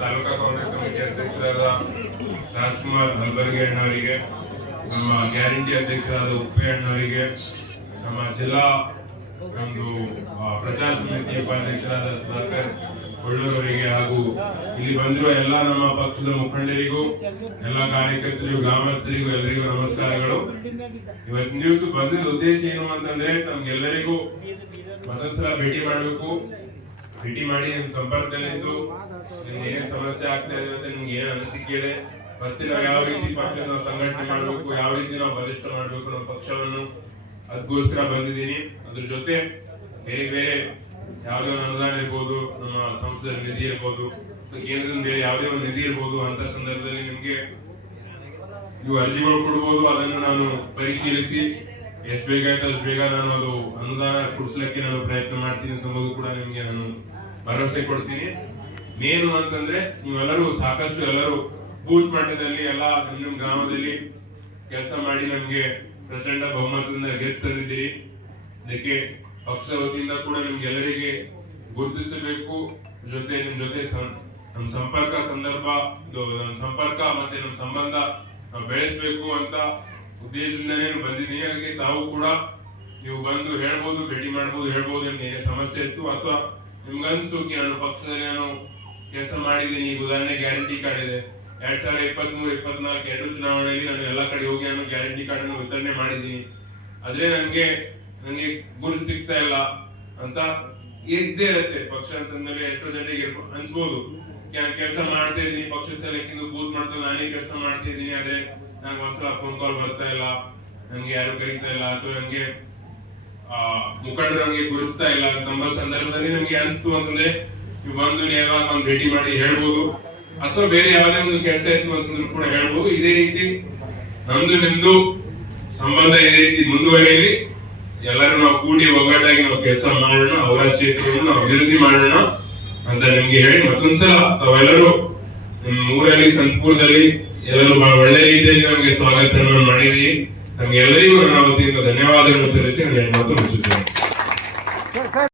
Taluka Congress committee ಅಧ್ಯಕ್ಷರಾದ ರಾಜ್ಕುಮಾರ್ ಹಲ್ಬರ್ಗಿ ಅಣ್ಣವರಿಗೆ, ನಮ್ಮ guarantee ಅಧ್ಯಕ್ಷರಾದ ಉಪ್ಪೆ ಅಣ್ಣವರಿಗೆ, ನಮ್ಮ ಜಿಲ್ಲಾ ಒಂದು ಪ್ರಚಾರ ಸಮಿತಿ ಉಪಾಧ್ಯಕ್ಷರಾದ ಸುಧಾಕರ್ ಕೊಳ್ಳೂರವರಿಗೆ ಹಾಗೂ ಇಲ್ಲಿ ಬಂದಿರುವ ಎಲ್ಲ ನಮ್ಮ ಪಕ್ಷದ ಮುಖಂಡರಿಗೂ, ಎಲ್ಲ ಕಾರ್ಯಕರ್ತರಿಗೂ, ಗ್ರಾಮಸ್ಥರಿಗೂ ಎಲ್ಲರಿಗೂ ನಮಸ್ಕಾರಗಳು. ಇವತ್ತಿನ ದಿವಸ ಬಂದಿದ್ದ ಉದ್ದೇಶ ಏನು ಅಂತಂದ್ರೆ, ತಮ್ಗೆಲ್ಲರಿಗೂ ಮತ್ತೊಂದ್ಸಲ ಭೇಟಿ ಮಾಡ್ಬೇಕು. ಭೇಟಿ ಮಾಡಿ ನಿಮ್ ಸಂಪರ್ಕದಲ್ಲಿದ್ದು ಏನ್ ಸಮಸ್ಯೆ ಆಗ್ತಾ ಇದೆ ಮತ್ತೆ ನಿಮ್ಗೆ ಏನ್ ಅನಿಸಿಕೆ ಮತ್ತೆ ನಾವು ಯಾವ ರೀತಿ ಪಕ್ಷ ನಾವು ಸಂಘಟನೆ ಮಾಡ್ಬೇಕು, ಯಾವ ರೀತಿ ನಾವು ಬಲಿಷ್ಠ ಮಾಡ್ಬೇಕು ನಮ್ಮ ಪಕ್ಷವನ್ನು ಅದಕ್ಕೋಸ್ಕರ ಬಂದಿದ್ದೀನಿ. ಅದ್ರ ಜೊತೆ ಬೇರೆ ಬೇರೆ ಯಾವುದೇ ಒಂದು ಅನುದಾನ ಇರ್ಬೋದು, ನಮ್ಮ ಸಂಸ್ಥೆ ನಿಧಿ ಇರ್ಬೋದು ಕೇಂದ್ರದಿಂದ ಬೇರೆ ಯಾವುದೇ ಒಂದು ನಿಧಿ ಇರ್ಬೋದು, ಅಂತ ಸಂದರ್ಭದಲ್ಲಿ ನಿಮ್ಗೆ ನೀವು ಅರ್ಜಿಗಳು ಕೊಡ್ಬೋದು, ಅದನ್ನು ನಾನು ಪರಿಶೀಲಿಸಿ ಎಷ್ಟು ಬೇಗ ಆಯ್ತು, ಅಷ್ಟು ಬೇಗ ನಾನು ಅದು ಅನುದಾನ ಕೊಡಿಸ್ಲಿಕ್ಕೆ ನಾನು ಪ್ರಯತ್ನ ಮಾಡ್ತೀನಿ ಅಂತ ಕೂಡ ನಿಮಗೆ ನಾನು ಭರವಸೆ ಕೊಡ್ತೀನಿ. ಮೇನು ಅಂತಂದ್ರೆ ನೀವೆಲ್ಲರೂ ಸಾಕಷ್ಟು ಎಲ್ಲರೂ ಬೂತ್ ಮಟ್ಟದಲ್ಲಿ ಎಲ್ಲ ನಿಮ್ ನಿಮ್ ಗ್ರಾಮದಲ್ಲಿ ಕೆಲಸ ಮಾಡಿ ನಮಗೆ ಪ್ರಚಂಡ ಬಹುಮತದಿಂದ ಗೆಲ್ಸ್ ತಂದಿದ್ದೀರಿ. ಅದಕ್ಕೆ ಪಕ್ಷ ವತಿಯಿಂದ ಕೂಡ ನಿಮ್ಗೆಲ್ಲರಿಗೆ ಗುರುತಿಸಬೇಕು. ಜೊತೆ ನಿಮ್ ಜೊತೆ ನಮ್ಮ ನಮ್ ಸಂಪರ್ಕ ಸಂದರ್ಭ ನಮ್ಮ ಸಂಪರ್ಕ ಮತ್ತೆ ನಮ್ಮ ಸಂಬಂಧ ಬೆಳೆಸ್ಬೇಕು ಅಂತ ಉದ್ದೇಶದಿಂದನೇ ನಾನು ಬಂದಿದ್ದೀನಿ, ಅದಕ್ಕೆ ತಾವು ಕೂಡ ನೀವು ಬಂದು ಹೇಳ್ಬೋದು, ಭೇಟಿ ಮಾಡ್ಬೋದು, ಹೇಳ್ಬೋದು ನಿಮ್ಗೆ ಸಮಸ್ಯೆ ಇತ್ತು, ಅಥವಾ ನಿಮ್ಗೆ ಅನಿಸ್ತು ಕಿ ನಾನು ಪಕ್ಷದಲ್ಲಿ ನಾನು ಕೆಲಸ ಮಾಡಿದ್ದೀನಿ, ಈಗ ಉದಾಹರಣೆ ಗ್ಯಾರಂಟಿ ಕಾರ್ಡ್ ಇದೆ. ಎರಡ್ ಸಾವಿರದ ಇಪ್ಪತ್ತ್ ಮೂರು ಇಪ್ಪತ್ನಾಲ್ಕು ಎರಡು ಚುನಾವಣೆಯಲ್ಲಿ ನಾನು ಎಲ್ಲ ಕಡೆ ಹೋಗಿ ನಾನು ಗ್ಯಾರಂಟಿ ಕಾರ್ಡನ್ನು ವಿತರಣೆ ಮಾಡಿದ್ದೀನಿ. ಆದ್ರೆ ನನಗೆ ನನಗೆ ಗುರುತು ಸಿಗ್ತಾ ಇಲ್ಲ ಅಂತ ಇದ್ದೇ ಇರುತ್ತೆ. ಪಕ್ಷ ಅಂತಂದ್ಮೇಲೆ ಎಷ್ಟೋ ಜನರಿಗೆ ಅನಿಸ್ಬೋದು. ಅನ್ಸ್ಬೋದು ಕೆಲಸ ಮಾಡ್ತಾ ಇದ್ದೀನಿ, ಪಕ್ಷದ ಸಲಕ್ಕಿಂತ ಬೂತ್ ಮಾಡ್ತಾ ನಾನೇ ಕೆಲಸ ಮಾಡ್ತಾ ಇದ್ದೀನಿ, ಆದ್ರೆ ನಂಗೆ ಒಂದ್ಸಲ ಫೋನ್ ಕಾಲ್ ಬರ್ತಾ ಇಲ್ಲ ನಂಗೆ ಯಾರು ಕರೀತಾ ಇಲ್ಲ ಅಥವಾ ನಂಗೆ ಆ, ಮುಖಂಡರು ನಮಗೆ ಗುರುಸ್ತಾ ಇಲ್ಲ ನಮ್ಮ ಸಂದರ್ಭದಲ್ಲಿ ನಮ್ಗೆ ಅನಿಸ್ತು ಅಂತಂದ್ರೆ ಬಂದು ನೇರವಾಗಿ ಒಂದು ಭೇಟಿ ಮಾಡಿ ಹೇಳ್ಬೋದು. ಅಥವಾ ಬೇರೆ ಯಾವುದೇ ಒಂದು ಕೆಲಸ ಇತ್ತು ಅಂತಂದ್ರು ಕೂಡ ಹೇಳ್ಬೋದು. ಇದೇ ರೀತಿ ನಮ್ದು ನಿಮ್ದು ಸಂಬಂಧ ಇದೇ ರೀತಿ ಮುಂದುವರಿಯಲಿ ಎಲ್ಲರೂ ನಾವು ಕೂಡಿ ಒಗ್ಗಟ್ಟಾಗಿ ನಾವು ಕೆಲಸ ಮಾಡೋಣ ಅವರ ಕ್ಷೇತ್ರವನ್ನು ಅಭಿವೃದ್ಧಿ ಮಾಡೋಣ ಅಂತ ನಿಮ್ಗೆ ಹೇಳಿ ಮತ್ತೊಂದ್ಸಲ ತಾವೆಲ್ಲರೂ ನಿಮ್ಮ ಊರಲ್ಲಿ ಸಂತಪುರದಲ್ಲಿ ಎಲ್ಲರೂ ಬಹಳ ಒಳ್ಳೆ ರೀತಿಯಲ್ಲಿ ನಮಗೆ ಸ್ವಾಗತವನ್ನು ಮಾಡಿದಿ ಮಾಡಿದೀವಿ ನಮ್ಗೆ ಎಲ್ಲರಿಗೂ ನನ್ನ ವತಿಯಿಂದ ಧನ್ಯವಾದಗಳನ್ನು ಸಲ್ಲಿಸಿ ನಾನು ಮಾತು ಮುಗಿಸುತ್ತೇನೆ